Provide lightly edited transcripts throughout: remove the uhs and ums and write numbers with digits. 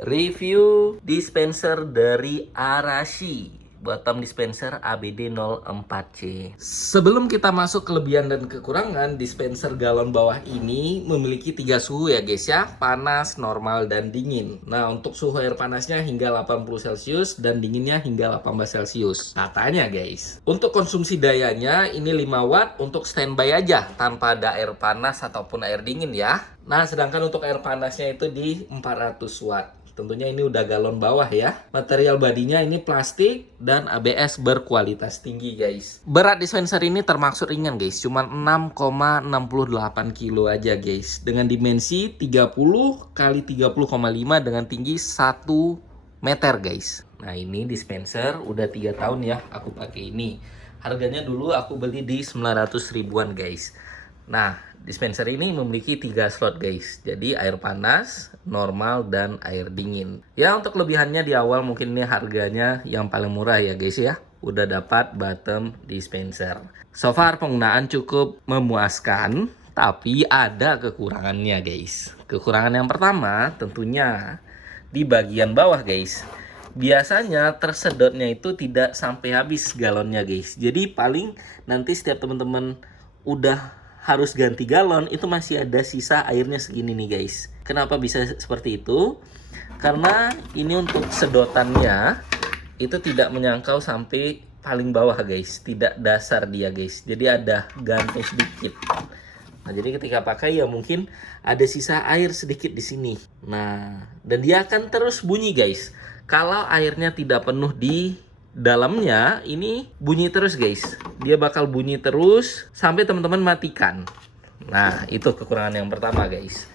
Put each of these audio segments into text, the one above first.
Review dispenser dari Arashi, bottom dispenser ABD 04C. Sebelum kita masuk kelebihan dan kekurangan, dispenser galon bawah ini memiliki 3 suhu ya guys ya, panas, normal, dan dingin. Nah, untuk suhu air panasnya hingga 80 Celcius dan dinginnya hingga 18 Celcius. Katanya guys. Untuk konsumsi dayanya ini 5 watt untuk standby aja tanpa ada air panas ataupun air dingin ya. Nah, sedangkan untuk air panasnya itu di 400 watt. Tentunya ini udah galon bawah ya. Material badinya ini plastik dan ABS berkualitas tinggi guys. Berat dispenser ini termaksud ringan guys. Cuma 6,68 kilo aja guys. Dengan dimensi 30 kali 30,5 dengan tinggi 1 meter guys. Nah ini dispenser udah 3 tahun ya aku pakai ini. Harganya dulu aku beli di 900 ribuan guys. Nah, dispenser ini memiliki 3 slot guys. Jadi air panas, normal, dan air dingin. Ya untuk kelebihannya di awal mungkin ini harganya yang paling murah ya guys ya. Udah dapat bottom dispenser. So far penggunaan cukup memuaskan. Tapi ada kekurangannya guys. Kekurangan yang pertama tentunya di bagian bawah guys. Biasanya tersedotnya itu tidak sampai habis galonnya guys. Jadi paling nanti setiap teman-teman udah harus ganti galon itu masih ada sisa airnya segini nih guys. Kenapa bisa seperti itu? Karena ini untuk sedotannya itu tidak menyangkau sampai paling bawah guys, tidak dasar dia guys. Jadi ada gantung sedikit. Nah, jadi ketika pakai ya mungkin ada sisa air sedikit di sini. Nah, dan dia akan terus bunyi guys. Kalau airnya tidak penuh di dalamnya ini bunyi terus guys. Dia bakal bunyi terus sampai teman-teman matikan. Nah itu kekurangan yang pertama guys.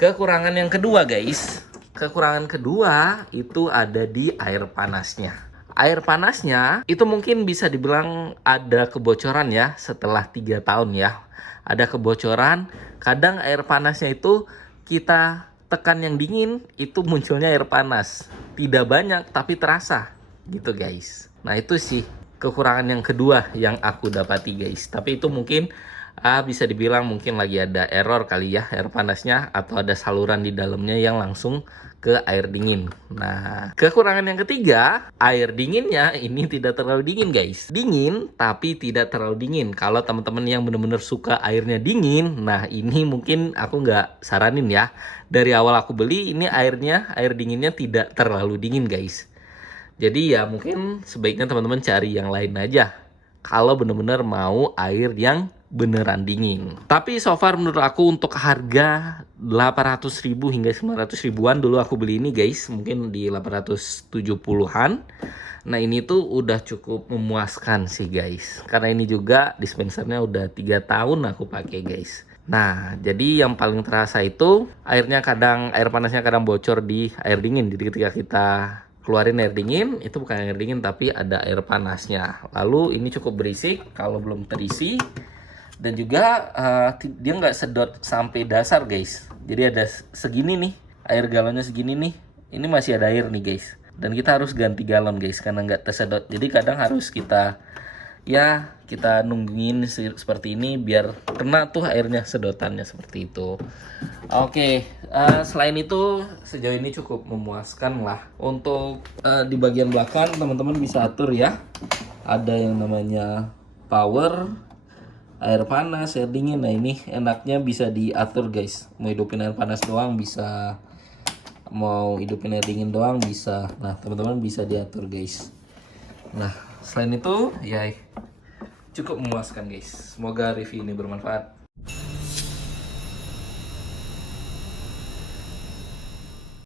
Kekurangan yang kedua guys. Kekurangan kedua itu ada di air panasnya. Air panasnya itu mungkin bisa dibilang ada kebocoran ya setelah 3 tahun ya. Ada kebocoran. Kadang air panasnya itu kita tekan yang dingin itu munculnya air panas. Tidak banyak tapi terasa gitu guys. Nah itu sih kekurangan yang kedua yang aku dapati guys. Tapi itu mungkin bisa dibilang mungkin lagi ada error kali ya air panasnya, atau ada saluran di dalamnya yang langsung ke air dingin. Nah kekurangan yang ketiga, air dinginnya ini tidak terlalu dingin guys. Dingin tapi tidak terlalu dingin. Kalau teman-teman yang benar-benar suka airnya dingin, nah ini mungkin aku nggak saranin ya. Dari awal aku beli ini air dinginnya tidak terlalu dingin guys. Jadi ya mungkin sebaiknya teman-teman cari yang lain aja kalau bener-bener mau air yang beneran dingin. Tapi so far menurut aku untuk harga 800.000 hingga 900 ribuan dulu aku beli ini guys, mungkin di 870-an. Nah ini tuh udah cukup memuaskan sih guys. Karena ini juga dispensernya udah 3 tahun aku pakai guys. Nah, jadi yang paling terasa itu air panasnya kadang bocor di air dingin. Jadi ketika kita keluarin air dingin, itu bukan air dingin tapi ada air panasnya. Lalu ini cukup berisik kalau belum terisi. Dan juga dia nggak sedot sampai dasar guys. Jadi ada segini nih, air galonnya segini nih. Ini masih ada air nih guys. Dan kita harus ganti galon guys karena nggak tersedot. Jadi kadang harus kita nungguin seperti ini biar kena tuh airnya, sedotannya seperti itu. Oke, selain itu sejauh ini cukup memuaskan lah. Untuk di bagian belakang teman-teman bisa atur ya. Ada yang namanya power, air panas, air dingin. Nah ini enaknya bisa diatur guys. Mau hidupin air panas doang bisa, mau hidupin air dingin doang bisa. Nah teman-teman bisa diatur guys. Nah selain itu ya cukup memuaskan guys. Semoga review ini bermanfaat.